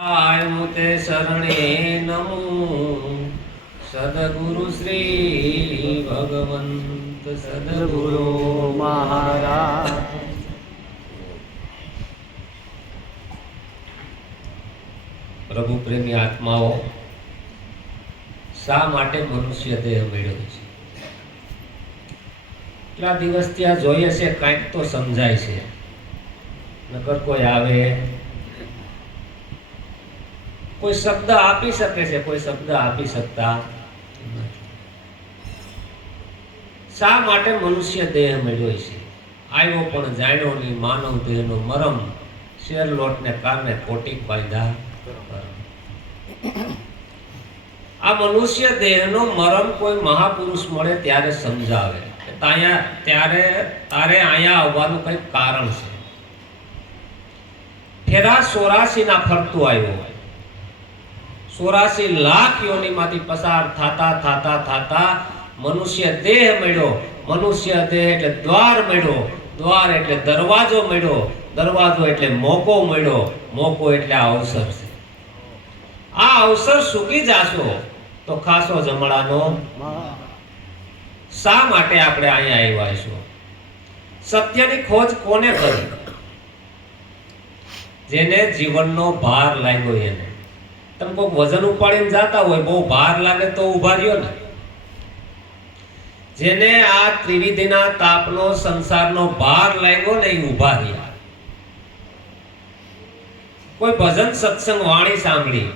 આયમુતે શરણે નમો સદગુરુ શ્રી ભગવંત સદગુરુ મહારાજ. પ્રભુ પ્રેમી આત્માઓ, શા માટે મનુષ્ય દેહ મેળવ્યો છે? કેટલા દિવસ ત્યાં જોઈએ છે, કાંઈક તો સમજાય છે, નકર કોઈ આવે, કોઈ શબ્દ આપી શકે છે, કોઈ શબ્દ આપી શકતા નથી. શા માટે મનુષ્ય દેહ મેળવ્યો છે? આવ્યો પણ જાણ્યો નહીં માનવ દેહનો મરમ, શેર લોટને કારણે કોટીક બાંધા. આ મનુષ્ય દેહનો મરમ કોઈ મહાપુરુષ મળે ત્યારે સમજાવે. તારે અહીંયા આવવાનું કઈ કારણ છે. ફેરા 84 ના ફરતું આવ્યો, 84 લાખ યોનિમાંથી પસાર થાતા મનુષ્ય દેહ મળ્યો. મનુષ્ય દેહ એટલે દ્વાર મળ્યો, દ્વાર એટલે દરવાજો મળ્યો, દરવાજો એટલે મોકો મળ્યો, મોકો એટલે આ અવસર છે. આ અવસર ચૂકી જાશો તો ખાસો જમણાનો. શા માટે આપણે અહીંયા આવ્યા છો? સત્યની ખોજ કોને કરી? જેને જીવનનો ભાર લાગ્યો એને. તમે કોઈ વજન ઉપાડીને જાતા હોય, બહુ ભાર લાગે તો ઉભા રહ્યો ને. જેને આ ત્રિવિધિના તાપનો સંસારનો ભાર લાગ્યો ને એ ઉભા રહ્યા. કોઈ ભજન સત્સંગ વાણી સાંભળી,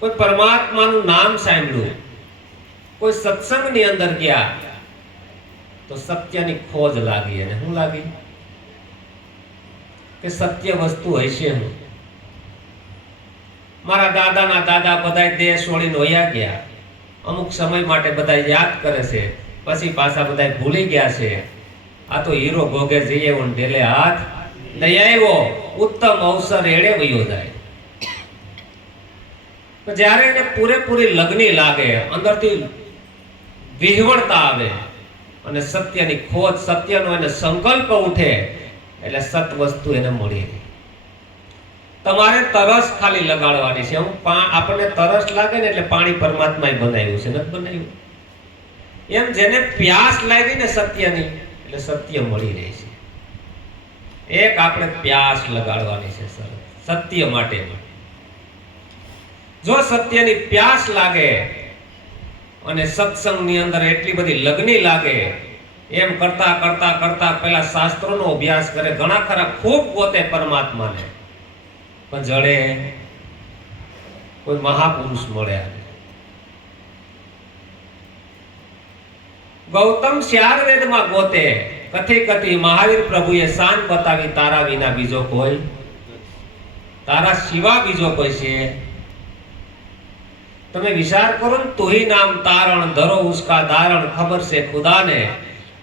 કોઈ પરમાત્માનું નામ સાંભળ્યું, કોઈ સત્સંગની અંદર ગયા તો સત્યની ખોજ લાગી. અને શું લાગી? કે સત્ય વસ્તુ હશે શું? મારા દાદાના દાદા બધા દેહ છોડીને વયા ગયા. અમુક સમય માટે બધા યાદ કરે છે, પછી પાછા બધા ભૂલી ગયા છે. આ તો હીરો ભોગે જઈએ ઢેલે હાથ લઈ આવ્યો, ઉત્તમ અવસર એળે વયો જાય. જ્યારે એને પૂરેપૂરી લગ્ની લાગે, અંદરથી વિહવળતા આવે અને સત્યની ખોજ, સત્યનો એને સંકલ્પ ઉઠે, એટલે સત વસ્તુ એને મળી રહે. તમારે તરસ ખાલી લગાડવાની છે. આપણને તરસ લાગે ને એટલે પાણી પરમાત્માએ બનાવ્યું છે, નથી બનાવ્યું? એમ જેને પ્યાસ લાગી ને સત્યની, એટલે સત્ય મળી રહે છે. એક આપણે પ્યાસ લગાડવાની છે સત્ય માટે. જો સત્યની પ્યાસ લાગે અને સત્સંગની અંદર એટલી બધી લગ્ની લાગે, એમ કરતા કરતા કરતા પેલા શાસ્ત્રોનો અભ્યાસ કરે, ઘણા ખરા ખૂબ પોતે પરમાત્માને, પણ જડે કોઈ મહાપુરુષ મળ્યા. ગૌતમ 4 વેદમાં ગોતે, કથી મહાવીર પ્રભુએ શાન બતાવી, તારા વિના બીજો કોઈ, તારા સિવા બીજો કોઈ છે? તમે વિચાર કરો ને, તુહી નામ તારણ ધરો ઉસકા ધારણ, ખબર છે ખુદાને.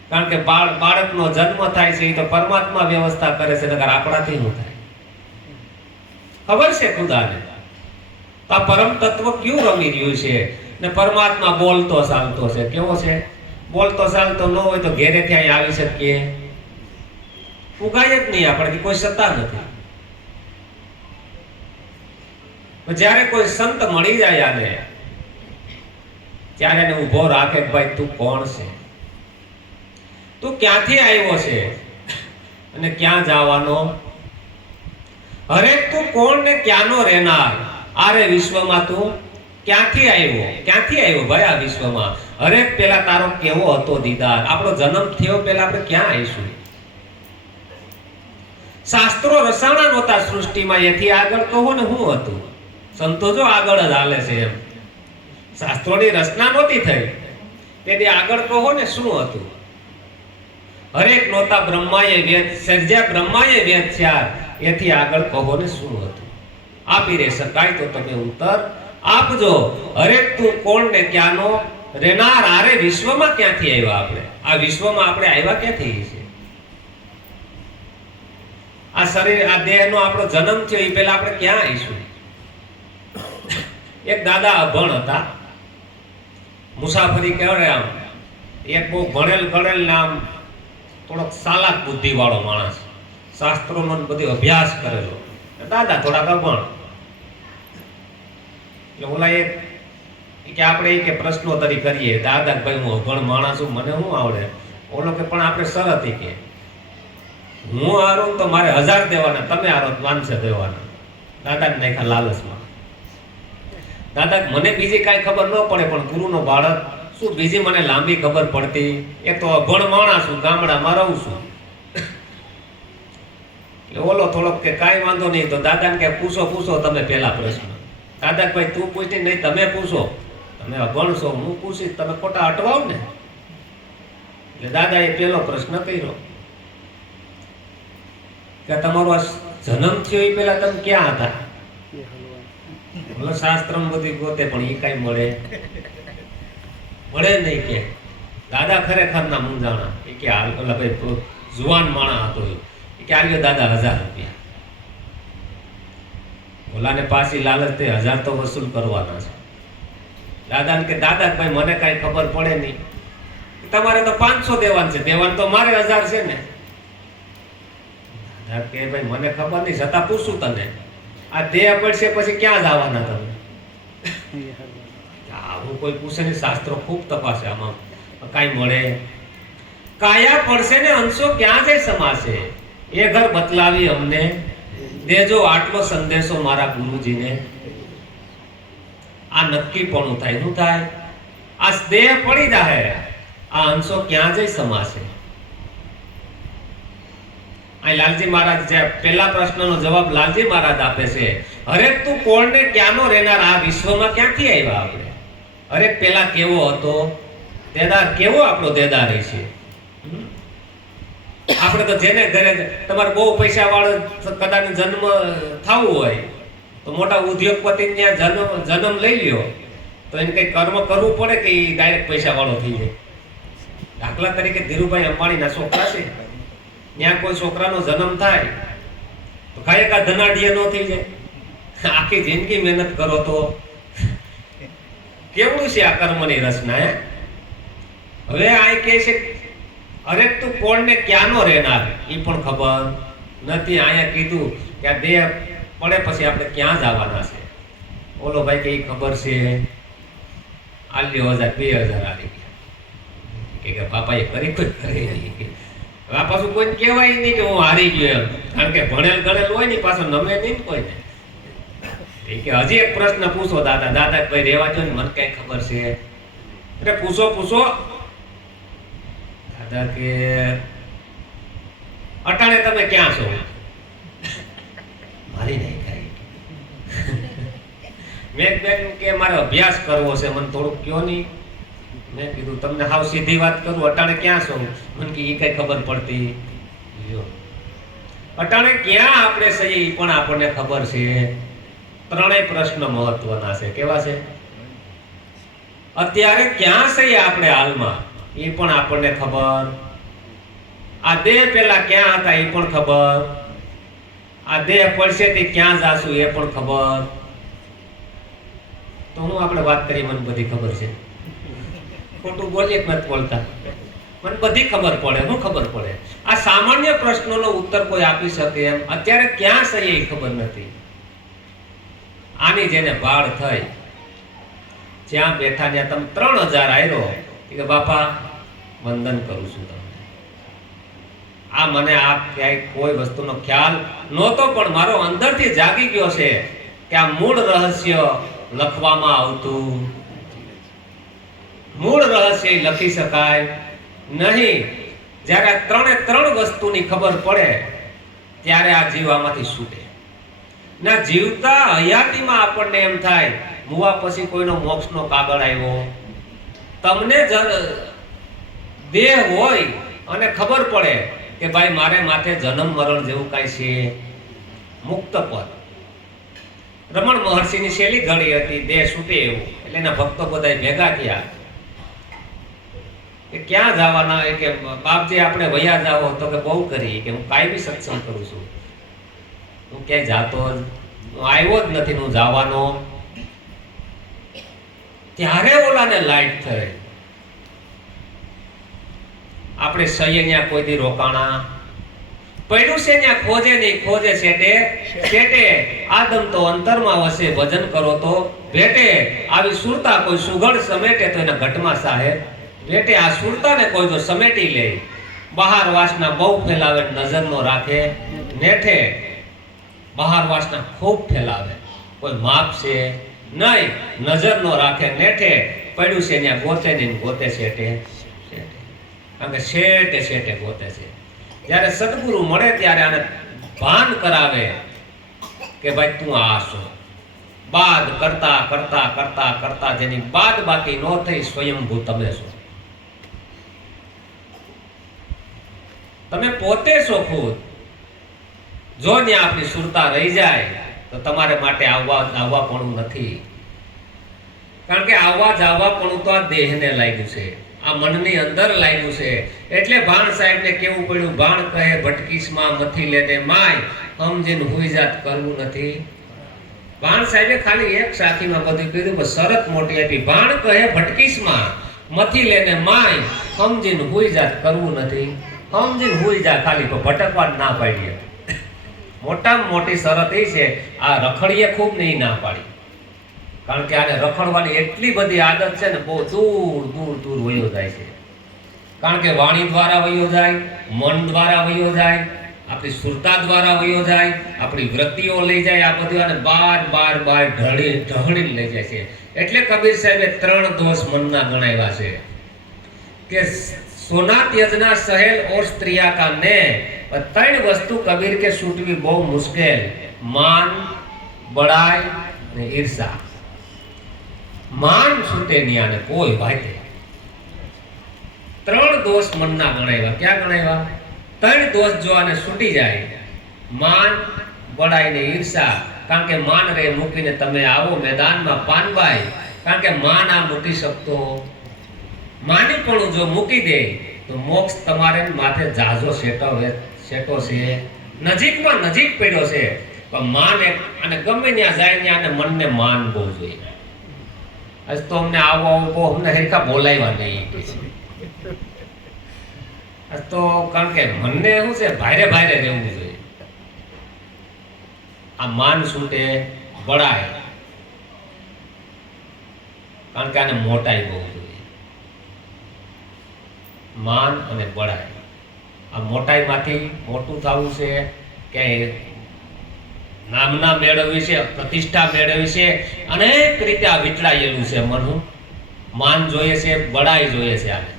કારણ કે બાળકનો જન્મ થાય છે એ તો પરમાત્મા વ્યવસ્થા કરે છે, નકર આપણાથી શું થાય? ખબર છે ખુદાને. આ પરમ તત્વ ક્યું રમી રહ્યું છે ને પરમાત્મા બોલતો ચાલતો છે. કેવો છે? બોલતો ચાલતો ન હોય તો ઘેરે ત્યાં આવી શકીએ? ઉગાય જ નહીં, આપણથી કોઈ સત્તા નથી. જ્યારે કોઈ સંત મળી જાય આને, ત્યારે એને ઉભો રાખે, ભાઈ તું કોણ છે? તું ક્યાંથી આવ્યો છે અને ક્યાં જવાનો? હરેક તું કોણ ને ક્યાંનો રહેનાર? આરે વિશ્વમાં તું ક્યાંથી આવ્યો? ક્યાંથી આવ્યો ભાઈ આ વિશ્વમાં? હરેક પેલા તારો કેવો હતો દીદાર? આપણો જન્મ થયો પેલા આપણે ક્યાં આવીશું? શાસ્ત્રો રસાણા નહોતા સૃષ્ટિમાં, એથી આગળ કહો ને શું હતું? સંતો જો આગળ જ હાલે છે એમ. શાસ્ત્રોની રચના નહોતી થઈ, તેથી આગળ કહો ને શું હતું? હરેક નહોતા બ્રહ્માએ વેદ સર્જ્યા, બ્રહ્માએ વેદ 4, એથી આગળ કહો ને શું હતું? આપી રે શકાય તો તમે ઉત્તર આપજો. હરેક તું કોણ ને ક્યાંનો રહેનાર? આરે વિશ્વમાં ક્યાંથી આવ્યા આપણે? આ વિશ્વમાં આપણે આવ્યા ક્યાંથી છે? આ શરીર, આ દેહનો આપણો જન્મ થયો એ પહેલા આપણે ક્યાં આવીશું? એક દાદા અભણ હતા, મુસાફરી કરે. આમ એક બહુ ભણેલ ગણેલ નામ, થોડોક ચાલાક બુદ્ધિ વાળો માણસ, શાસ્ત્રોનો બધો અભ્યાસ કરેલો, દાદા થોડાક અભણ. એટલે ઓલા એક કે આપણે કે પ્રશ્નોત્તરી કરીએ, દાદા ભાઈ હું અભણ માણસ છું, મને શું આવડે? ઓલો કે પણ આપણે શરત કે હું હારો તો મારે 1000 દેવાના, તમે હારો 500 દેવાના. દાદા ને નાખ્યા લાલચમાં. દાદા મને બીજી કાંઈ ખબર ન પડે, પણ ગુરુનો બાળક શું બીજી મને લાંબી ખબર પડતી? એક તો અભણ માણસ છું, ગામડામાં રહું છું. એટલે ઓલો થોડોક કે કાંઈ વાંધો નહીં, તો દાદાને કે પૂછો તમે પહેલા પ્રશ્ન. દાદા ભાઈ તું પૂછતી નહીં, તમે પૂછો, તમે અભણ છો, હું પૂછીશ, તમે ખોટા અટવાવ ને. એટલે દાદાએ પહેલો પ્રશ્ન કર્યો કે તમારો આ જન્મ થયો એ પહેલા તમે ક્યાં હતા? શાસ્ત્રમાં બધી ગોતે પણ એ કઈ મળે નહીં. કે દાદા ખરેખર ના મૂંઝાણા. એ કે ઓલા ભાઈ જુવાન માણા હતો એ કે આવ્યો દાદા 1000 રૂપિયા. ઓલાને પાછી લાલચ તે 1000 તો વસૂલ કરવાના છે. દાદાને કે દાદા ભાઈ મને કઈ ખબર પડે નહીં, તમારે તો 500 દેવાનું છે, દેવાનું તો મારે 1000 છે ને. દાદા કે ભાઈ મને ખબર નહીં, છતાં પૂછું તને, આ દેહ પડશે પછી ક્યાં જવાના તમે? આવું કોઈ પૂછે નહીં, શાસ્ત્રો ખૂબ તપાસે, આમાં કાંઈ મળે. કાયા પડશે ને અંશો ક્યાં જાય સમાશે, એ ઘર બતલાવી અમને દેજો આટલો સંદેશો મારા ગુરુજીને. આ નક્કી પણ થાય, શું થાય? આ દેહ પડી જાય, આ અંશો ક્યાં જઈ સમાશે? અહીં લાલજી મહારાજ જે પહેલા પ્રશ્નનો જવાબ લાલજી મહારાજ આપે છે, હરેક તું કોણને ક્યાંનો રહેનાર, આ વિશ્વમાં ક્યાંથી આવ્યા આપણે? હરેક પેલા કેવો હતો દેદાર, કેવો આપણો દેદાર છે. આપણે તો જેને ઘરે તમારે બહુ પૈસા વાળો કદાચ જન્મ થવું હોય તો મોટા ઉદ્યોગપતિ ત્યાં જન્મ લઈ લ્યો તો એને કઈ કર્મ કરવું પડે કે ડાયરેક્ટ પૈસા વાળો થઈ જાય? દાખલા તરીકે ધીરુભાઈ અંબાણીના છોકરા છે, ત્યાં કોઈ છોકરાનો જન્મ થાય તો કાંઈ કા ધનાઢ્ય ન થઈ જાય? આખી જિંદગી મહેનત કરો તો કેવડું છે આ કર્મની રચના? હવે આ કહે છે અરે તું કોણને ક્યાંનો રહેનાર, એ પણ ખબર નથી. અહીંયા કીધું કે આ દેહ પડે પછી આપણે ક્યાં જવાના છે. ઓલો ભાઈ કે ખબર છે, આલ્યો 1000 2000 આવી ગયા કે બાપાએ કરી કોઈ કરે. આ પાછું કોઈ કહેવાય નહીં કે હું હારી ગયો એમ, કારણ કે ભણેલ ગણેલ હોય ને પાછો નમે નહીં કોઈને. એ કે હજી એક પ્રશ્ન પૂછો દાદા. દાદા ભાઈ રહેવા દો ને, મને કઈ ખબર છે. એટલે પૂછો. દાદા કે અટાણે તમે ક્યાં છો? મારી નહીં કઈ. મેં કે મારે અભ્યાસ કરવો છે, મને થોડુંક કયો નહીં. મેં કીધું તમને હાવ સીધી વાત કરું, અટાણે ક્યાં છો? મને કે એ કઈ ખબર પડતી. અટાણે ક્યાં આપણે સહી એ પણ આપણને ખબર છે. ત્રણેય પ્રશ્ન મહત્વના છે. કેવા છે? અત્યારે ક્યાં સહી આપણે હાલમાં એ પણ આપણને ખબર. આ દેહ પેલા ક્યાં હતા એ પણ ખબર. આ દેહ પડશે તે ક્યાં જાશું એ પણ ખબર. તો હું આપણે વાત કરી, મને બધી ખબર છે. ખોટું બોલીએ કે નથી બોલતા, મને બધી ખબર પડે. શું ખબર પડે? આ સામાન્ય પ્રશ્નોનો ઉત્તર કોઈ આપી શકે એમ અત્યારે ક્યાં સહી એ ખબર નથી. આની જેને ભાળ થઈ, જ્યાં બેઠા ત્યાં તમે 3000 આયરો કે બાપા વંદન કરું છું તમને. આ મને આ ક્યાંય કોઈ વસ્તુનો ખ્યાલ નહોતો, પણ મારો અંદરથી જાગી ગયો છે કે આ મૂળ રહસ્ય લખવામાં આવતું. મૂળ રહસ્ય લખી શકાય નહીં. જ્યારે આ ત્રણ વસ્તુની ખબર પડે ત્યારે આ જીવ આમાંથી છૂટે. ના જીવતા હયાતીમાં આપણને એમ થાય મુવા પછી કોઈનો મોક્ષનો કાગળ આવ્યો. તમને દેહ હોય અને ખબર પડે કે ભાઈ મારે માથે જન્મ મરણ જેવું કાંઈ છે. મુક્ત પદ રમણ મહર્ષિની શૈલી ઘડી હતી, દેહ છૂટે એવું. એટલે એના ભક્તો બધા ભેગા થયા કે ક્યાં જવાના? કે બાપજી આપણે વયા જાઓ. તો કે બહુ કરી, કે હું કાંઈ બી સત્સંગ કરું છું, હું ક્યાંય જાતો જ, હું આવ્યો જ નથી, હું જવાનો. ત્યારે ઓલાને લાઈટ થઈ. આપણે સૈયન્યા કોઈ દી રોકાણા, પડ્યું છે ત્યાં ખોજે નહીં, ખોજે છેટે છેટે. આદમ તો અંતરમાં વસે, ભજન કરો તો ભેટે. આવી સુરતા કોઈ સુગઢ સમેટે તો એના ઘટમાં સાહેબ ભેટે. આ સુરતાને કોઈ જો સમેટી લે, બહાર વાસના બહુ ફેલાવે, નજર નો રાખે નેઠે. બહાર વાસના ખૂબ ફેલાવે, કોઈ માપ છે નહીં, નજર નો રાખે નેઠે. પડ્યું છે ત્યાં ગોતે નહીં, ગોતે છેટે છેટે. કારણ કે છેટે છેટે ગોતે છે. જ્યારે સદગુરુ મળે ત્યારે આને ભાન કરાવે કે ભાઈ તું આ છો. બાદ કરતા કરતા કરતા કરતા જેની બાદ બાકી ન થઈ, સ્વયંભૂ તમે છો. તમે પોતે છો ખુદ. જો ત્યાં આપણી સુરતા રહી જાય તો તમારે માટે આવવાપણું નથી. કારણ કે આવવા જવાપણું તો આ દેહને લાગ્યું છે, આ મનની અંદર લાગ્યું છે. એટલે ભાણ સાહેબને કેવું પડ્યું, ભાણ કહે ભટકીસમાં મથી લેને માય, સમજીને હુઈ જાત કરવું નથી. ભાણ સાહેબે ખાલી એક સાથીમાં બધું કીધું, પણ શરત મોટી આપી. ભાણ કહે ભટકીસમાં મથી લેને માય, સમજીને હુઈ જાત કરવું નથી. સમજીને હુઈ જા, ખાલી તો ભટકવા ના પાડીએ. મોટામાં મોટી શરત એ છે, આ રખડીએ ખૂબ નહીં ના પાડી. કારણ કે આને રખડવાની એટલી બધી આદત છે ને, બહુ દૂર દૂર દૂર વયો જાય છે. કારણ કે વાણી દ્વારા વયો જાય, મન દ્વારા વયો જાય, આપણી સુરતા દ્વારા વયો જાય, આપણી વૃત્તિઓ લઈ જાય. આ બધું આને બાર બાર બાર ઢહળી લઈ જાય છે. એટલે કબીર સાહેબે 3 દોષ મનના ગણાવ્યા છે કે સોના ત્યજના સહેલ ઓર સ્ત્રિયા કા ને. 3 વસ્તુ કબીર કે છૂટવી બહુ મુશ્કેલ, માન, બડાઈ ને ઈર્ષા. માન છૂટે નહીં આને કોઈ વાતે. 3 દોષ મનના ગણાવ્યા. ક્યાં ગણાવ્યા? 3 દોષ જો આને છૂટી જાય, માન, બડાઈ ને ઈર્ષા. કારણ કે માન રે મૂકીને તમે આવો મેદાનમાં પાનબાઈ. કારણ કે માન આ મૂકી શકતો, માનીપણું જો મૂકી દે તો મોક્ષ તમારે માથે જાજો શેટો છે, નજીકમાં નજીક પડ્યો છે. પણ માન એક, અને ગમે ત્યાં જાય ત્યાં આને મનને માન બહુ જોઈએ. આજ તો અમને આવો આવો અમને હરખા બોલાવ્યા નહીં. આજ તો કારણ કે મનને શું છે, ભારે ભારે રહેવું જોઈએ. આ માન છૂટે, બળાય. કારણ કે આને મોટાઈ બહુ જોઈએ, માન અને બળાઈ. આ મોટાઈમાંથી મોટું થવું છે, ક્યાંય નામના મેળવવી છે, પ્રતિષ્ઠા મેળવવી છે, અનેક રીતે આ વિતરાયેલું છે મનનું. માન જોઈએ છે, બળાઈ જોઈએ છે. આને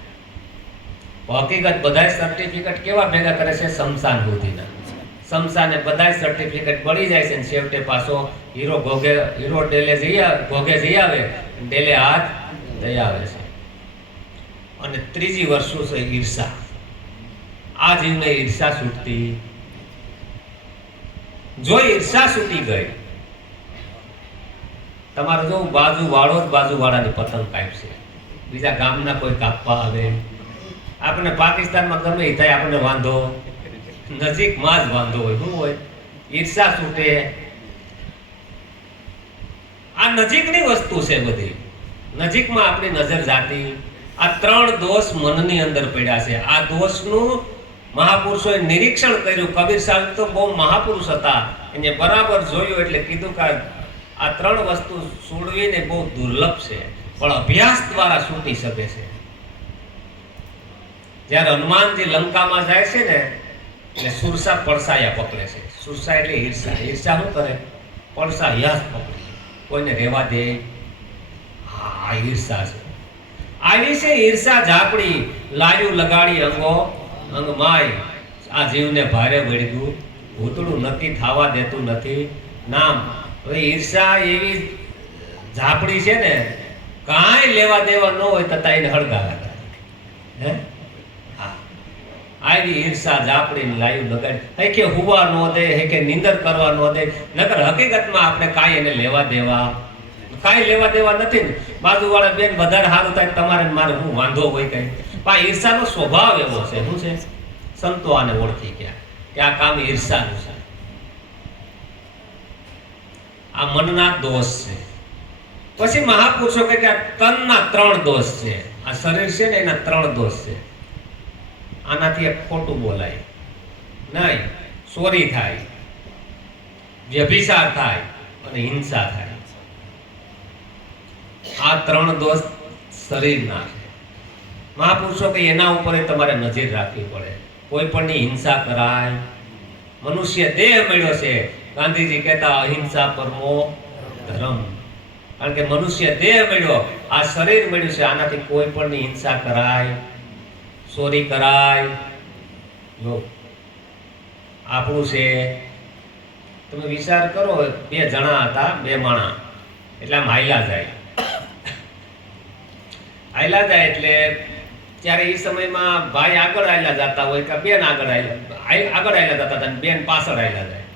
હકીકત બધાય સર્ટિફિકેટ કેવા ભેગા કરે છે, શમશાન સુધીના. શમશાને બધાય સર્ટિફિકેટ બળી જાય છે ને છેવટે પાછો હીરો ડેલે ભોગે જઈ આવે, ડેલે હાથ દઈ આવે છે. અને ત્રીજી વસ્તુ છે ઈર્ષા. આ જીવને ઈર્ષા છૂટતી. જો ઈર્ષા છૂટી ગઈ, તમારે જો બાજુ વાળો જ બાજુ વાળાની પતંગ કાપશે, બીજા ગામના કોઈ કાપવા આવે. આપણે પાકિસ્તાનમાં ગમે એ થાય, આપણને વાંધો નજીકમાં જ વાંધો હોય. શું હોય? ઈર્ષા છૂટે. આ નજીકની વસ્તુ છે બધી. નજીકમાં આપણી નજર જાતી. આ 3 દોષ મનની અંદર પડ્યા છે. આ દોષનું મહાપુરુષોએ નિરીક્ષણ કર્યું. કબીર સાહેબ તો બહુ મહાપુરુષ હતા, એને બરાબર જોયું. એટલે કીધું કે આ 3 વસ્તુ છોડવીને બહુ દુર્લભ છે, પણ અભ્યાસ દ્વારા છૂટી શકે છે. જ્યારે હનુમાનજી લંકામાં જાય છે ને, એટલે સુરસા પડસાયા પકડે છે. સુરસા એટલે ઈર્ષા. ઈર્ષા શું કરે? પડસા યસ પકડે, કોઈને રહેવા દે. હા, ઈર્ષા છે. આવી છે ઈર્ષા ઝાપડી, લાયું લગાડી અંગો અંગમાય. આ જીવને ભારે વળગ્યું, ભૂતળું નક્કી થવા દેતું નથી નામ. હવે ઈર્ષા એવી ઝાપડી છે ને, કાંઈ લેવા દેવા ન હોય તથા એને હળગાવ્યા. હે, આવી ઈર્ષા ઝાપડીને લાયું લગાડી. હે કે હુવા ન દે, હે કે નીંદર કરવા ન દે. નકર હકીકતમાં આપણે કાંઈ એને લેવા દેવા નથી ને. બાજુવાળા બેન વધારે સારું થાય, તમારે મારે શું વાંધો હોય કઈ. પણ ઈર્ષાનો સ્વભાવ એવો છે. શું છે? સંતો આને ઓળખી ગયા કે આ કામ ઈર્ષાનું છે. આ મનના દોષ છે. પછી મહાપુરુષો કહે કે આ તનના 3 દોષ છે. આ શરીર છે ને, એના 3 દોષ છે. આનાથી એક ખોટું બોલાય. નહીં, ચોરી થાય, વ્યભિચાર થાય અને હિંસા થાય. આ ત્રણ દોષ શરીરના છે. મહાપુરુષો કે એના ઉપર તમારે નજર રાખવી પડે. કોઈ પણની હિંસા કરાય. મનુષ્ય દેહ મળ્યો છે, ગાંધીજી કહેતા અહિંસા પરમો ધર્મ. કારણ કે મનુષ્ય દેહ મળ્યો, આ શરીર મળ્યું છે, આનાથી કોઈ પણની હિંસા કરાય, ચોરી કરાય. જો આપણું છે, તમે વિચાર કરો, બે જણા હતા, બે માણા, એટલે આમ હાયલા જાય. હાયલા જાય એટલે ત્યારે એ સમયમાં ભાઈ આગળ હાયલા જતા હોય કે બેન આગળ હાયલા જતા હતા, બેન પાછળ હાયલા જાય.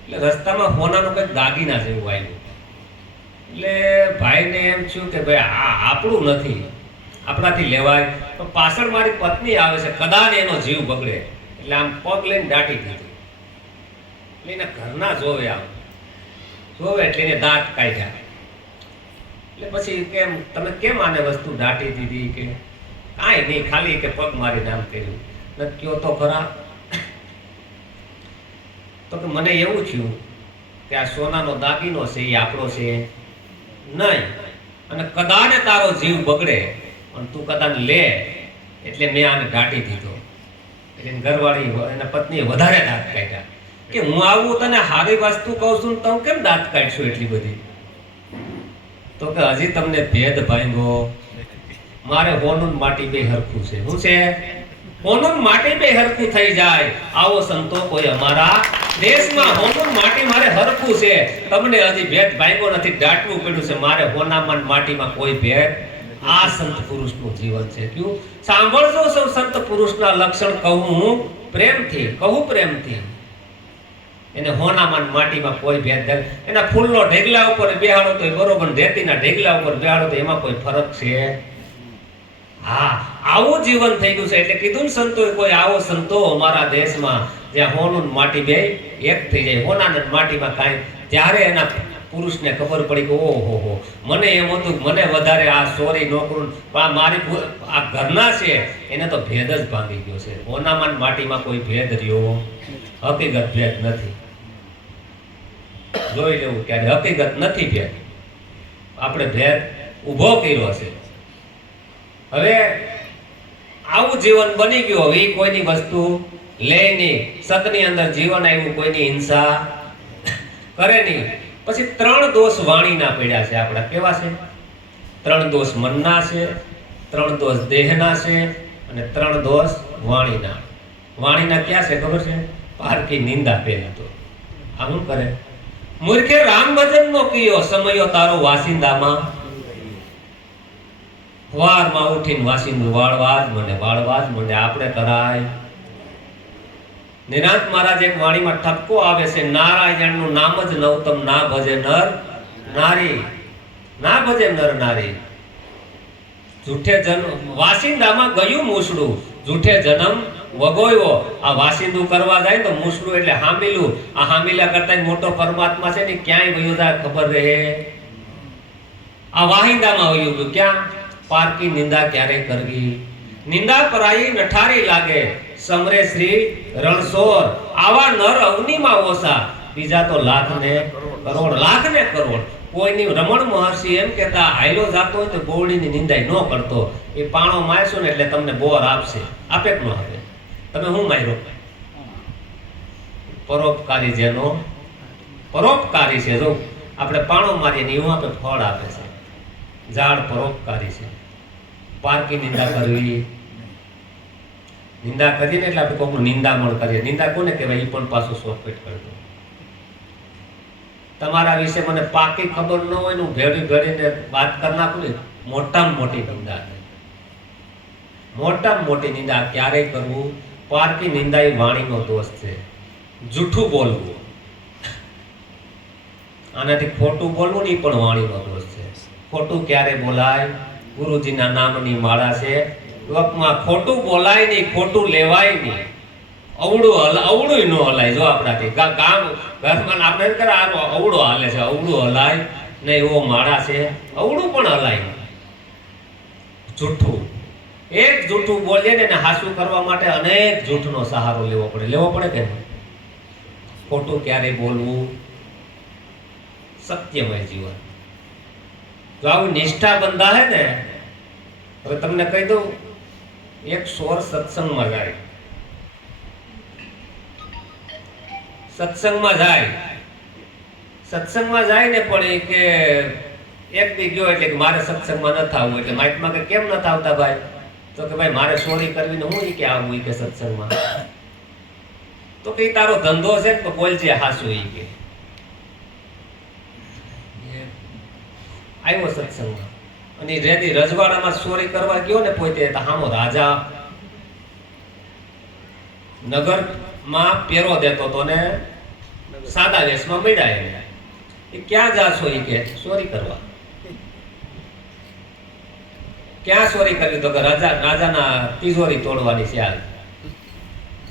એટલે રસ્તામાં હોનાનું કંઈક દાગીના જેવું આવ્યું. એટલે ભાઈને એમ થયું કે ભાઈ આ આપણું નથી, આપણાથી લેવાય. તો પાછળ મારી પત્ની આવે છે, કદાચ એનો જીવ બગડે. એટલે આમ પગ લઈને દાટી દીધું. એટલે એના ઘરના જોવે, આમ જોવે એટલે એને દાંત કાઢ્યા. એટલે પછી કેમ તમે કેમ આને વસ્તુ દાટી દીધી? કે કાંઈ નહીં, ખાલી કે પગ મારીને આમ કર્યું. નથી કયો તો ખરા. તો કે મને એવું થયું કે આ સોનાનો દાગીનો છે એ આપણો છે નહીં, અને કદાને તારો જીવ બગડે અને તું કદાચ લે એટલે મેં આને દાટી દીધો. એટલે ઘરવાળી એના પત્નીએ વધારે દાંત કાઢ્યા કે હું આવું તને સારી વસ્તુ કહું છું, તમે કેમ દાંત કાઢશો એટલી બધી? તો કે હજી તમને ભેદ ભાંગ્યો. મારે હોનું માટી બે હરખું છે. શું છે? હોનું માટી બે હરખું થઈ જાય. આવો સંતો કોઈ અમારા દેશમાં. હોનું માટી મારે હરખું છે, તમને હજી ભેદ ભાંગ્યો નથી, દાટવું પડ્યું છે. મારે હોનામાં માટીમાં કોઈ ભેદ. આ સંત પુરુષનું જીવન છે. કયું સાંભળજો સૌ સંત પુરુષના લક્ષણ કહું પ્રેમથી. એને હોનામાં માટીમાં કોઈ ભેદ. એના ફૂલનો ઢેગલા ઉપર બેહાડો તો બરોબર, રેતીના ઢેગલા ઉપર બેહાડો તો એમાં કોઈ ફરક છે? હા, આવું જીવન થઈ ગયું છે. એટલે કીધું ને સંતોએ, કોઈ આવો સંતો અમારા દેશમાં જ્યાં હોનું માટી બે એક થઈ જાય. હોનાના માટીમાં કાંઈ. ત્યારે એના પુરુષને ખબર પડી કે ઓહો, મને એમ હતું મને વધારે આ ચોરી નોકરું મારી આ ઘરના છે એને તો ભેદ જ ભાંગી ગયો છે. હોનામાં માટીમાં કોઈ ભેદ રહ્યો હકીકત ભેદ નથી. જોઈ લેવું ત્યારે હકીકત નથી ભેદ, આપણે ભેદ ઊભો કર્યો છે. હવે આવું જીવન બની ગયું. હવે કોઈની વસ્તુ લે નહીં, સતની અંદર જીવન આવ્યું, કોઈની હિંસા કરે નહીં. પછી ત્રણ દોષ વાણીના પડ્યા છે આપણા. કેવા છે? ત્રણ દોષ મનના છે, ત્રણ દોષ દેહના છે અને ત્રણ દોષ વાણીના. વાણીના ક્યાં છે ખબર છે? પારકી નિંદા. પહેલા તો આ શું કરે? મૂર્ખે રામ ભજન નો કયો, સમયો તારો વાસિંદામાં. વારમાં ઉઠીને વાસિંદુ વાળવા જ મને આપણે કરાય. નિરાંત મહારાજ એક વાણીમાં ઠપકો આવે છે, નારાયણનું નામ જ નવતમ, ના ભજે નર નારી. જૂઠે જન્મ વાસિંદામાં ગયું મૂસડું, જૂઠે જન્મ વગોયો. આ વાસિંદુ કરવા જાય તો મૂસડું એટલે હામિલું. આ હામિલા કરતા મોટો પરમાત્મા છે ને, ક્યાંય વયું જાય ખબર રહે. આ વાહિંદામાં વયું ગયું. ક્યાં? પારકી નિંદા ક્યારે કરવી? નિંદા કરાઈ નઠારી લાગે, સમરે શ્રી રણછોડ. આવા નર અવનીમાં ઓછા, બીજા તો લાખ ને કરોડ. કોઈની રમણ મહર્ષિ એમ કહેતા, હાયલો જાતો હોય તો બોવડીની નિંદાઈ ન કરતો. એ પાણો મારશો ને એટલે તમને બોર આપશે. આપે કે ન આપે? તમે હું માર્યો? પરોપકારી જેનો પરોપકારી છે. જો આપણે પાણો મારીએ ને એવું આપે ફળ આપે છે. ઝાડ પરોપકારી છે. પારકી નિંદા કરવી, નિંદા કરીને એટલે આપણે કોઈનું નિંદામણ કરીએ. નિંદા કોને કહેવાય? એ પણ પાછું સોફેટ કરજો. તમારા વિશે મને પાકી ખબર ન હોય ને ભેળીને વાત કરી નાખું ને, મોટામાં મોટી નિંદા છે. મોટામાં મોટી નિંદા ક્યારેય કરવું? પારકી નિંદા એ વાણીનો દોષ છે. જૂઠું બોલવું, આનાથી ખોટું બોલવું ને એ પણ વાણીનો દોષ છે. ખોટું ક્યારે બોલાય? ગુરુજીના નામની માળા છે. લોકમાં ખોટું બોલાય નહીં, ખોટું લેવાય નહીં. અવળું ન હલાય. જો આપણાથી ઘરમાં આપણે કરે અવળો હાલે છે, અવળું હલાય ને એવો માળા છે. અવળું પણ હલાય. જૂઠું એક જૂઠું બોલીએ ને એને હાસું કરવા માટે અનેક જૂઠનો સહારો લેવો પડે કે નહીં? ખોટું ક્યારે બોલવું? સત્યમય જીવન. જો આવું નિષ્ઠા બંધાય ને, હવે તમને કહી દઉં, એક સોર સત્સંગમાં જાય, સત્સંગમાં જાય ને, પણ એ કે એક દી ગયો એટલે કે મારે સત્સંગમાં ન થવું, એટલે માઇકમાં કે કેમ ન આવતા ભાઈ? તો કે ભાઈ મારે ચોરી કરવી ને હું કે આવું કે સત્સંગમાં. તો કે તારો ધંધો છે ને, તો બોલજે હાસું. ઈ કે આવ્યો સત્સંગમાં અને રેડી રજવાડામાં ચોરી કરવા ગયો ને, પોતે હામો રાજા નગરમાં પેરો દેતો તો ને સાદા વેશમાં મળ્યા એને. એ ક્યાં જાશો? ઈ કે ચોરી કરવા. ક્યાં ચોરી કરવી? તો કે રાજાના તિજોરી તોડવાની છે. હાલ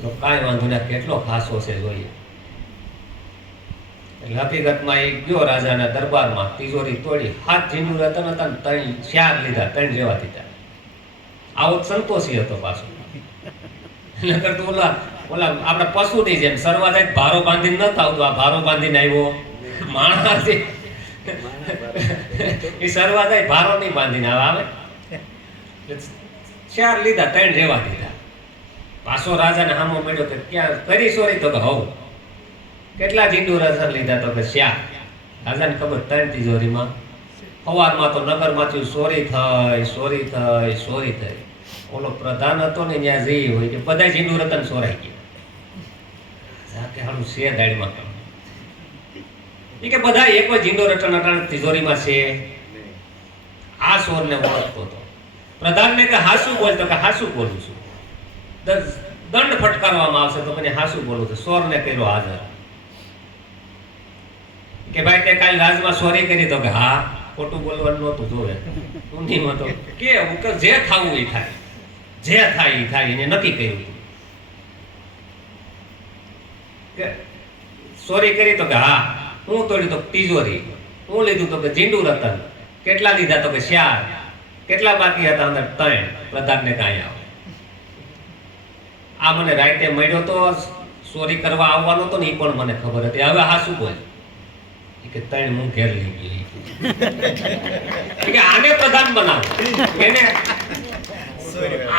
તો કાંઈ વાંધો નહીં, કેટલો ખાસો છે જોઈએ. એટલે હકીકતમાં એ ગયો રાજાના દરબારમાં, તિજોરી તોડી, 7 ઝીંડું રતન હતા ને 4 લીધા, 3 જેવા દીધા. આવો સંતોષી હતો પાછો. નકર તો ઓલા આપણા પશુની જેમ સરવા જાય, ભારો બાંધીને ન થાવ, આ ભારો બાંધીને આવ્યો માણસ. એ સરવા જાય ભારો નહીં બાંધીને આવે. 4 લીધા, 3 જેવા દીધા. પાછો રાજાને સામો મળ્યો કે ક્યાં કરી ચોરી? તો કે હવ. કેટલા ઝીંડું રતન લીધા? તો કે 4. રાજાને ખબર 3 તિજોરીમાં. સવારમાં તો નગરમાંથી ચોરી થઈ. ઓલો પ્રધાન હતો ને, ત્યાં જઈ હોય કે બધા ઝીંડું રતન ચોરાઈ ગયા. કે હાલું છે દાડીમાં કે બધા એક ઝીંડો રતન અટાણે તિજોરીમાં છે. આ ચોરને ઓળખતો હતો. પ્રધાનને કે હાસું બોલ? તો કે હાસું બોલું છું. દંડ ફટકારવામાં આવશે તો મને હાસું બોલું છું. ચોરને કર્યો હાજર. કે ભાઈ તે કાલ રાજમાં ચોરી કરી? તો કે હા. ખોટું બોલવાનું નહોતું જોવે. ઊંધીમાં તો કે જે થાવું એ થાય, જે થાય એ થાય, એને નક્કી કર્યું. કે ચોરી કરી? તો કે હા. હું તોડી? તો તિજોરી. હું લીધું? તો કે ઝીંડું રતન. કેટલા લીધા? તો કે 4. કેટલા બાકી હતા? અંદર 3. પ્રધાનને કાંઈ આવે. આ મને રાતે મળ્યો તો ચોરી કરવા આવવાનો તો ને, એ પણ મને ખબર હતી. હવે હા શું બોલ? કે 3 હું ઘેર લઈ ગયો. કે આને પ્રધાન બનાવો,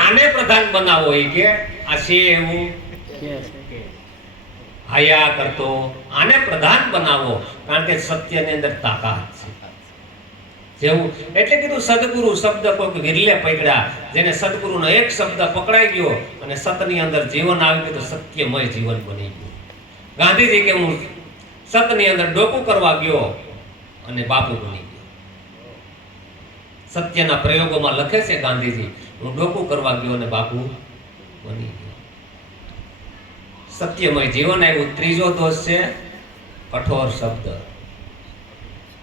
આને પ્રધાન બનાવો. એ કે આ છે એવું હયા કરતો, આને પ્રધાન બનાવો, કારણ કે સત્યની અંદર તાકાત છે. જેવું એટલે કીધું સદગુરુ શબ્દ કોઈ વિરલે પકડ્યા. જેને સદગુરુનો એક શબ્દ પકડાઈ ગયો અને સતની અંદર જીવન આવી ગયું, તો સત્યમય જીવન બની ગયું. ગાંધીજી કે હું સતની અંદર ડોકું કરવા ગયો અને બાપુ બની ગયો. સત્યના પ્રયોગોમાં લખે છે ગાંધીજી, હું ડોકું કરવા ગયો અને બાપુ બની ગયો. સત્યમય જીવન આવ્યું. ત્રીજો દોષ છે કઠોર શબ્દ.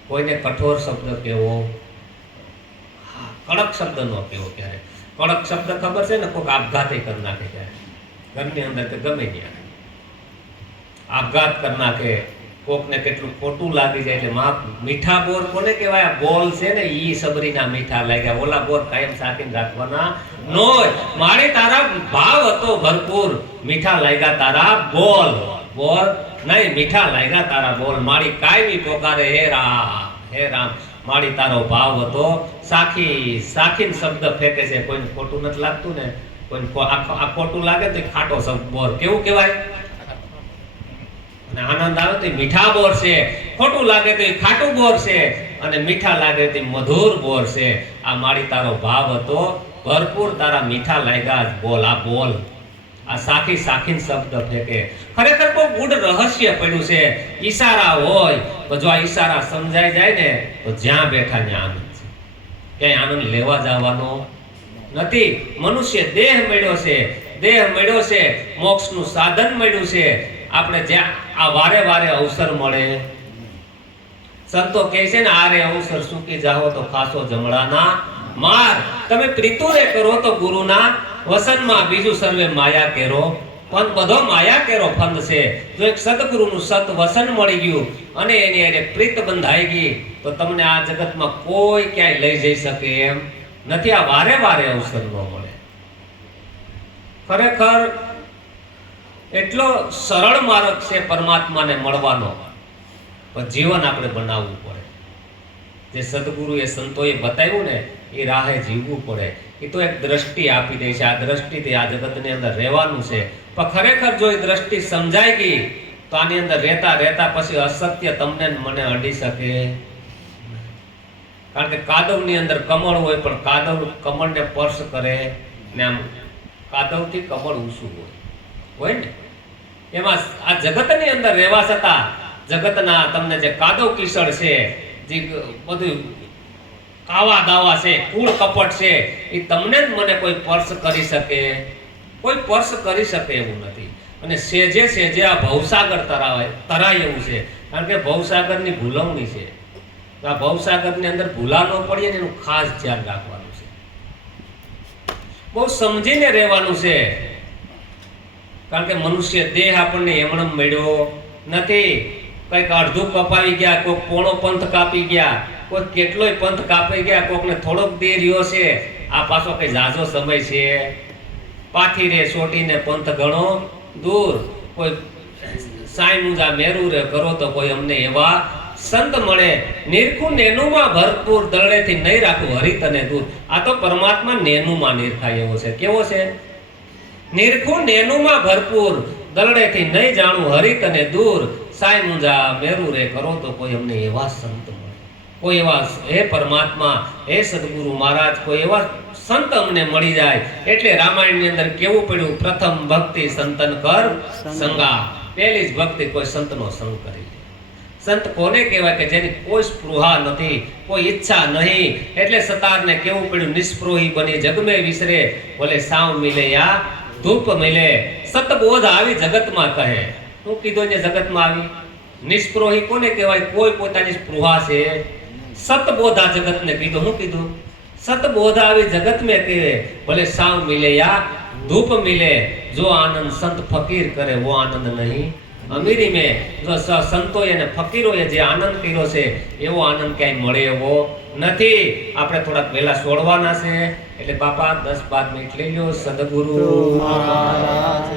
કોઈને કઠોર શબ્દ કેવો, કડક શબ્દ નો કેવો. ક્યારે કડક શબ્દ ખબર છે ને, કોઈક આપઘાતે કરી નાખે, ક્યારે ઘરની અંદર કે ગમે ત્યાં આપઘાત કરી નાખે. કોકને કેટલું ખોટું લાગી જાય. એટલે મીઠા બોર કોને કહેવાય? બોલ છે ને, ઈ સબરીના મીઠા લાગ્યા. ઓલા બોર કાયમ સાકીને રાખવાના નોય. મારે તારા ભાવ હતો ભરપૂર, મીઠા લાગ્યા તારા બોલ. બોલ નહીં, મીઠા લાગ્યા તારા બોલ. મારી કાયમી પોકારે હે રામ. મારી તારો ભાવ હતો. સાખીને શબ્દ ફેંકે છે. કોઈને ખોટું નથી લાગતું ને, કોઈને આ ખોટું લાગે તો ખાટો શબ્દ બોર. કેવું કહેવાય? અને આનંદ આવે તો મીઠા બોર છે, ખોટું લાગે તો ખાટું બોર છે, અને મીઠા લાગે તો મધુર બોર છે. આ મારી તારો ભાવ હતો ભરપૂર, તારા મીઠા લાગ્યા બોલ. આ બોલ, આ સાખીને શબ્દ ફેંકે. ખરેખર બહુ ગૂઢ રહસ્ય પડ્યું છે. ઈશારા હોય તો જો આ ઈશારા સમજાઈ જાય ને, તો જ્યાં બેઠા ત્યાં આનંદ છે. ક્યાંય આનંદ લેવા જવાનો નથી. મનુષ્ય દેહ મળ્યો છે, મોક્ષનું સાધન મળ્યું છે. આપણે જ્યાં આ વારે અવસર મળે, સંતો કહે છે ને, આરે અવસર સૂકી જાઓ તો ખાસો જમણાના માર. તમે પ્રીતુરે કરો તો ગુરુના વસનમાં, બીજું સર્વે માયા કેરો. પણ બધો માયા કેરો ફંદ છે. જો એક સદગુરુનું સત વસન મળી ગયું અને એની એને પ્રીત બંધાઈ ગઈ, તો તમને આ જગતમાં કોઈ ક્યાંય લઈ જઈ શકે એમ નથી. આ વારે અવસર ન મળે. ખરેખર એટલો સરળ માર્ગ છે પરમાત્માને મળવાનો, પણ જીવન આપણે બનાવવું પડે. જે સદગુરુએ સંતોએ બતાવ્યું ને એ રાહે જીવવું પડે. એ તો એક દ્રષ્ટિ આપી દે છે, આ દ્રષ્ટિથી આ જગતની અંદર રહેવાનું છે. પણ ખરેખર જો એ દ્રષ્ટિ સમજાઈ ગઈ તો આની અંદર રહેતા રહેતા પછી અસત્ય તમને ને મને અડી શકે. કારણ કે કાદવની અંદર કમળ હોય, પણ કાદવ કમળને સ્પર્શ કરે ને આમ કાદવથી કમળ ઊંચું હોય ને, એમાં આ જગતની અંદર રહેવા છતાં જગતના તમને જે કાદવ કિશળ છે, જે બધું કાવા દાવા છે, કૂળ કપટ છે, એ તમને જ મને કોઈ સ્પર્શ કરી શકે? કોઈ સ્પર્શ કરી શકે એવું નથી. અને સેજે સેજે આ ભવસાગર તરાય એવું છે. કારણ કે ભવસાગરની ભૂલવણી છે. આ ભવસાગરની અંદર ભૂલા ન પડીએ ને એનું ખાસ ધ્યાન રાખવાનું છે. બહુ સમજીને રહેવાનું છે. કારણ કે મનુષ્ય દેહ આપણને એમણે મળ્યો નથી. કંઈક અડધું કપાવી ગયા, કોઈક પોણો પંથ કાપી ગયા, કોઈ કેટલોય પંથ કાપી ગયા, કોકને થોડોક દેહ રહ્યો છે. આ પાછો કઈ ઝાઝો સમય છે? પાથી રે સોટીને પંથ ઘણો દૂર, કોઈ સાઈ મુંજા મેરુ રે કરો તો કોઈ અમને એવા સંત મળે. નિરખું નેનુમાં ભરપૂર, દરડેથી નહીં રાખવું હરિત અને દૂર. આ તો પરમાત્મા નેનુમાં નિરખાય એવો છે. કેવો છે? નિરખું નેનુમાં ભરપૂર, દરડેથી નહીં જાણું હરિત અને દૂર. સાઈ મુંજા મેરુ રે કરો તો કોઈ અમને એવા સંત મળે. કોઈ એવા હે પરમાત્મા, હે સદગુરુ મહારાજ, કોઈ એવા સંત અમને મળી જાય. એટલે રામાયણની અંદર કેવું પડ્યું? પ્રથમ ભક્તિ સંતન કર સંગા. પહેલી જ ભક્તિ કોઈ સંતનો સંગ કરી. સંત કોને કહેવાય? કે જેની કોઈ સ્પૃહા નથી, કોઈ ઈચ્છા નહીં. એટલે સતારને કેવું પડ્યું? નિષ્પૃહી બની જગમે વિસરે, બોલે સાવ મિલે યા ધૂપ મિલે. સતબોધ આવી જગતમાં કહે. શું કીધું ને જગતમાં આવી? નિષ્પૃહી કોને કહેવાય? કોઈ પોતાની સ્પૃહા છે. સતબોધા જગતને કીધું. શું કીધું? સતબોધા આવી જગત મેં કહે, ભલે સાવ મિલે યા ધૂપ મિલે. જો આનંદ સંત ફકીર કરે વો આનંદ નહીં અમીરી મેં. જો સંતોએ અને ફકીરોએ જે આનંદ કર્યો છે એવો આનંદ ક્યાંય મળે એવો નથી. આપણે થોડાક વહેલા છોડવાના છે. એટલે બાપા 10-12 મિનિટ લઈ લો. સદગુરુ મહારાજ